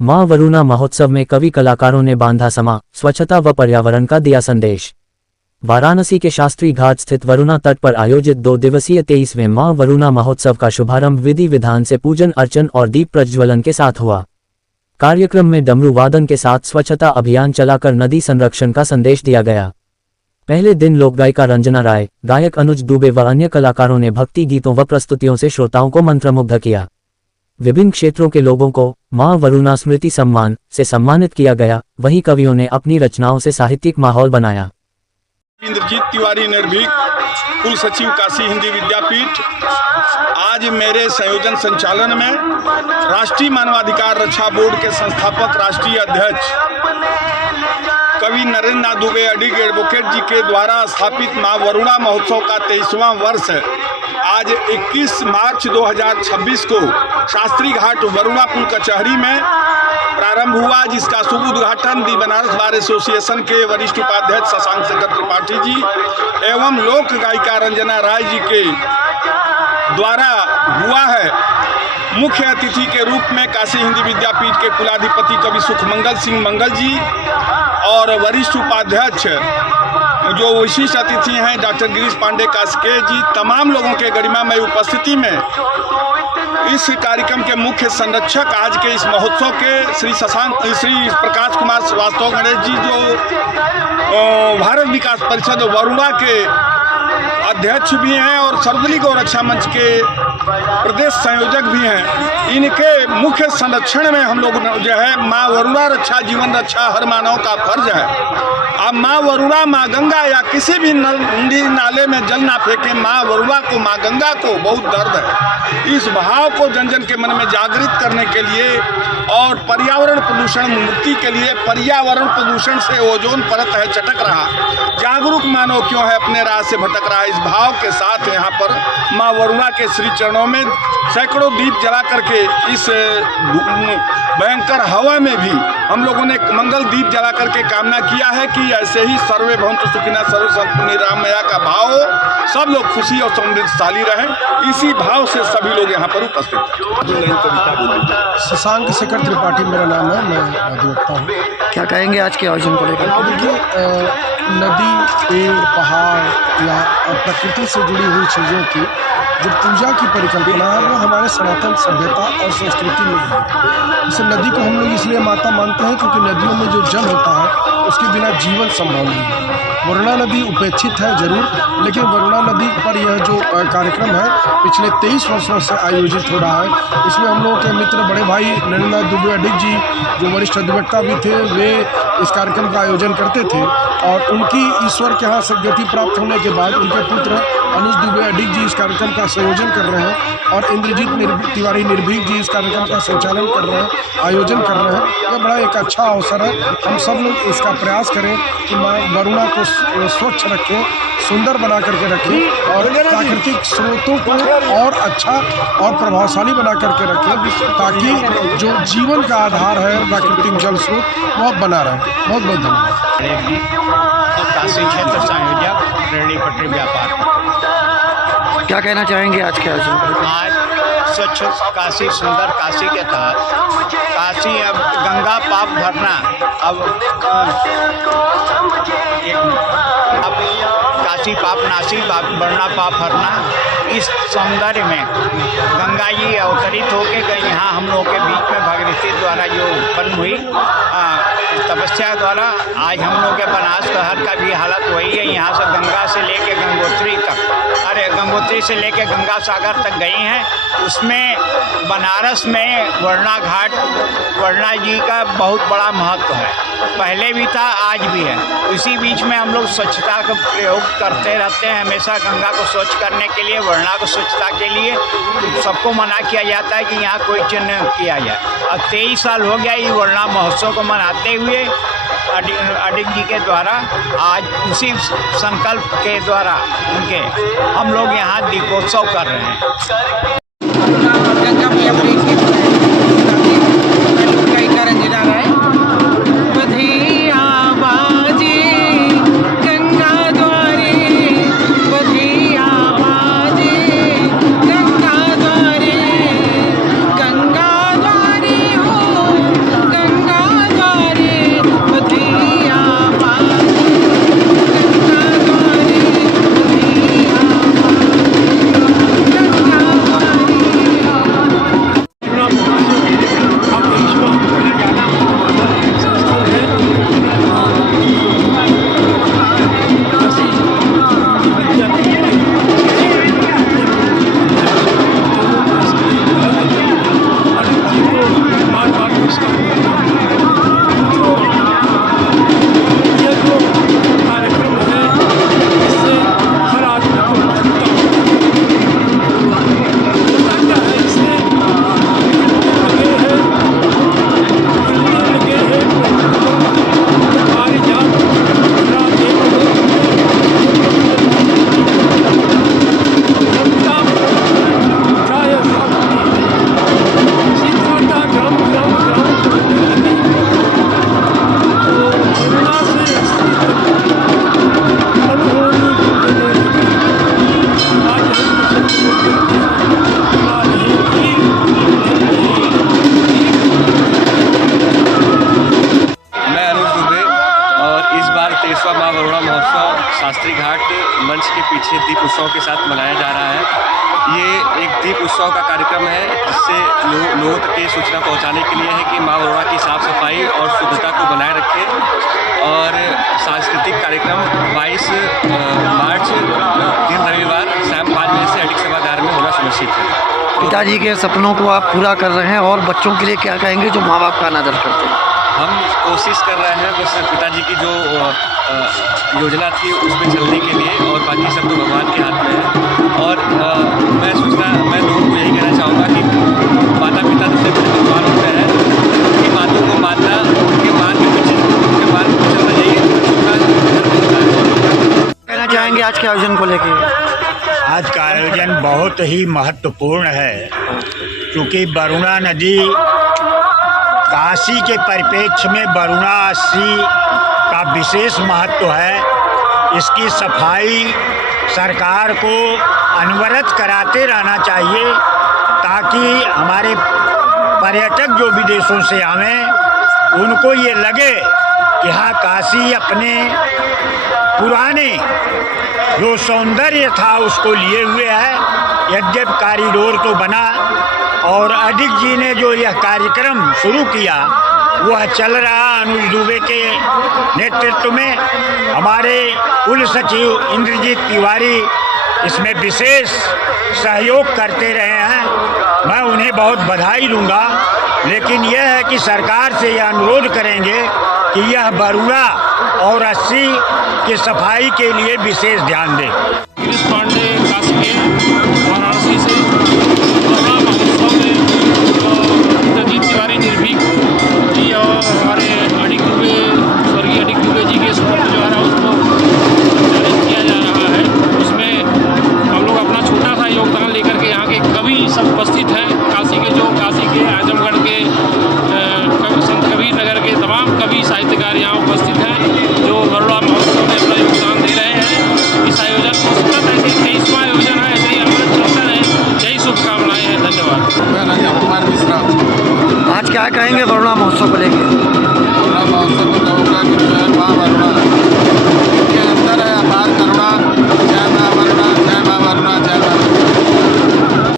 मां वरुणा महोत्सव में कवि कलाकारों ने बांधा समा, स्वच्छता व पर्यावरण का दिया संदेश। वाराणसी के शास्त्री घाट स्थित वरुणा तट पर आयोजित 2 दिवसीय 23वें मां वरुणा महोत्सव का शुभारंभ विधि विधान से पूजन अर्चन और दीप प्रज्वलन के साथ हुआ। कार्यक्रम में डमरू वादन के साथ स्वच्छता अभियान चलाकर नदी संरक्षण का संदेश दिया गया। पहले दिन लोक गायिका रंजना राय, गायक अनुज दुबे व अन्य कलाकारों ने भक्ति गीतों व प्रस्तुतियों से श्रोताओं को मंत्रमुग्ध किया। विभिन्न क्षेत्रों के लोगों को मां वरुणा स्मृति सम्मान से सम्मानित किया गया। वहीं कवियों ने अपनी रचनाओं से साहित्यिक माहौल बनाया। इंद्रजीत तिवारी निर्भीक, कुल सचिव काशी हिंदी विद्यापीठ। आज मेरे संयोजन संचालन में राष्ट्रीय मानवाधिकार रक्षा बोर्ड के संस्थापक राष्ट्रीय अध्यक्ष कवि नरेंद्र नाथ दुबे अडिग एडवोकेट जी के द्वारा स्थापित मां वरुणा महोत्सव का 23वां वर्ष है। आज 21 मार्च 2026 को शास्त्री घाट वरुणा पुल कचहरी में प्रारंभ हुआ, जिसका शुभ उद्घाटन दी बनारस बार एसोसिएशन के वरिष्ठ उपाध्यक्ष शशांक शेखर त्रिपाठी जी एवं लोक गायिका रंजना राय जी के द्वारा हुआ है। मुख्य अतिथि के रूप में काशी हिंदी विद्यापीठ के कुलाधिपति कवि सुखमंगल सिंह मंगल जी और वरिष्ठ उपाध्यक्ष जो विशिष्ट अतिथि हैं डॉक्टर गिरीश पांडे कास्के जी, तमाम लोगों के गरिमामय उपस्थिति में इस कार्यक्रम के मुख्य संरक्षक आज के इस महोत्सव के श्री प्रकाश कुमार श्रीवास्तव गणेश जी, जो भारत विकास परिषद वरुणा के अध्यक्ष भी हैं और सर्वदलीय गौ रक्षा मंच के प्रदेश संयोजक भी हैं। इनके मुख्य संरक्षण में हम लोग जो है माँ वरुणा रक्षा जीवन रक्षा हर मानव का फर्ज है। अब माँ वरुणा माँ गंगा या किसी भी नदी नाले में जल ना फेंके, माँ वरुणा को माँ गंगा को बहुत दर्द है। इस भाव को जन जन के मन में जागृत करने के लिए और पर्यावरण प्रदूषण मुक्ति के लिए, पर्यावरण प्रदूषण से ओजोन परत है चटक रहा, जागरूक मानव क्यों है अपने राह से भटक रहा, इस भाव के साथ यहाँ पर माँ वरुणा के श्री चरणों में सैकड़ों दीप जला करके इस भयंकर हवा में भी हम लोगों ने मंगल दीप जला करके कामना किया है कि ऐसे ही सर्वे भवन्तु सुखिनः सर्वे सन्तु निरामया का भाव हो, सब लोग खुशी और समृद्धशाली रहें। इसी भाव से सभी लोग यहाँ पर उपस्थित हैं। शशांक शेखर त्रिपाठी मेरा नाम है, मैं अधिवक्ता हूँ। क्या कहेंगे आज के आयोजन को लेकर? देखिए, नदी, पेड़, पहाड़ या प्रकृति से जुड़ी हुई चीज़ों की जो पूजा की परिकल्पना है वो हमारे सनातन सभ्यता और संस्कृति में है। जैसे नदी को हम लोग इसलिए माता मानते हैं क्योंकि नदियों में जो जल होता है उसके बिना जीवन संभव नहीं है। वरुणा नदी उपेक्षित है जरूर, लेकिन वरुणा नदी पर यह जो कार्यक्रम है पिछले 23 वर्षों से आयोजित हो रहा है। इसमें हम लोगों के मित्र बड़े भाई नरेंद्र नाथ दुबे अडिग जी, जो वरिष्ठ अधिवक्ता भी थे, वे इस कार्यक्रम का आयोजन करते थे और उनकी ईश्वर के यहाँ सद्गति प्राप्त होने के बाद उनके पुत्र अनुज दुबे अडिग जी इस कार्यक्रम का संयोजन कर रहे हैं और इंद्रजीत तिवारी निर्भीक जी इस कार्यक्रम का संचालन कर रहे हैं, आयोजन कर रहे हैं। यह बड़ा एक अच्छा अवसर है। हम सब लोग इसका प्रयास करें कि माँ वरुणा को स्वच्छ रखें, सुंदर बना करके रखें और प्राकृतिक स्रोतों को और अच्छा और प्रभावशाली बना करके रखें, ताकि जो जीवन का आधार है प्राकृतिक जल स्रोत वह बना रहे। बहुत बहुत धन्यवाद। काशी क्षेत्र संयोजक रेडी पटरी व्यापार। क्या कहना चाहेंगे आज के आयोजन पर? आज स्वच्छ काशी सुंदर काशी के तहत काशी अब गंगा पाप भरना, अब काशी पाप नाशी भरना पाप भरना, इस सौंदर्य में गंगा जी अवतरित होकर यहाँ हम लोगों के बीच में भगीरथी द्वारा जो उत्पन्न हुई तपस्या द्वारा आज हम लोग के बनास शहर का भी हालत वही है। यहाँ से गंगा से लेके गंगोत्री तक, अरे गंगोत्री से लेके गंगा सागर तक गई हैं। उसमें बनारस में वरुणा घाट वरुणा जी का बहुत बड़ा महत्व है, पहले भी था आज भी है। इसी बीच में हम लोग स्वच्छता का प्रयोग करते रहते हैं, हमेशा गंगा को स्वच्छ करने के लिए, वरुणा को स्वच्छता के लिए सबको मना किया जाता है कि यहाँ कोई चिन्ह किया जाए। अब 23 साल हो गया ये वरुणा महोत्सव को मनाते हुए अडिग जी के द्वारा। आज उसी संकल्प के द्वारा उनके हम लोग यहाँ दीपोत्सव कर रहे हैं। उत्सव माँ वरुणा महोत्सव शास्त्री घाट मंच के पीछे दीप उत्सव के साथ मनाया जा रहा है। ये एक दीप उत्सव का कार्यक्रम है जिससे लोगों तक ये सूचना पहुंचाने के लिए है कि माँ वरुणा की साफ सफाई और शुद्धता को बनाए रखें। और सांस्कृतिक कार्यक्रम 22 मार्च दिन रविवार शाम 5 बजे से अडिक सभागार में होना सुनिश्चित है। पिताजी के सपनों को आप पूरा कर रहे हैं और बच्चों के लिए क्या कहेंगे जो माँ बाप का अनादर करते हैं? हम कोशिश कर रहे हैं बस पिताजी की जो योजना थी उसमें चलने के लिए, और बाकी सब तो भगवान के हाथ में है। और मैं लोगों को यही कहना चाहूँगा कि माता पिता सबसे बड़े भगवान होते हैं, उनकी बातों को मानना, उनके मार्ग पे चलना यही बच्चों का धर्म होता है। कहना चाहेंगे आज के आयोजन को लेकर? आज का आयोजन बहुत ही महत्वपूर्ण है, क्योंकि वरुणा नदी काशी के परिप्रेक्ष्य में वाराणसी का विशेष महत्व है। इसकी सफाई सरकार को अनवरत कराते रहना चाहिए, ताकि हमारे पर्यटक जो विदेशों से आवें उनको ये लगे कि हाँ, काशी अपने पुराने जो सौंदर्य था उसको लिए हुए है। यद्यप कॉरिडोर तो बना और अडिग जी ने जो यह कार्यक्रम शुरू किया वह चल रहा। अनुज दुबे के नेतृत्व में हमारे कुल सचिव इंद्रजीत तिवारी इसमें विशेष सहयोग करते रहे हैं। मैं उन्हें बहुत बधाई दूंगा, लेकिन यह है कि सरकार से यह अनुरोध करेंगे कि यह वरुणा और अस्सी की सफाई के लिए विशेष ध्यान दें।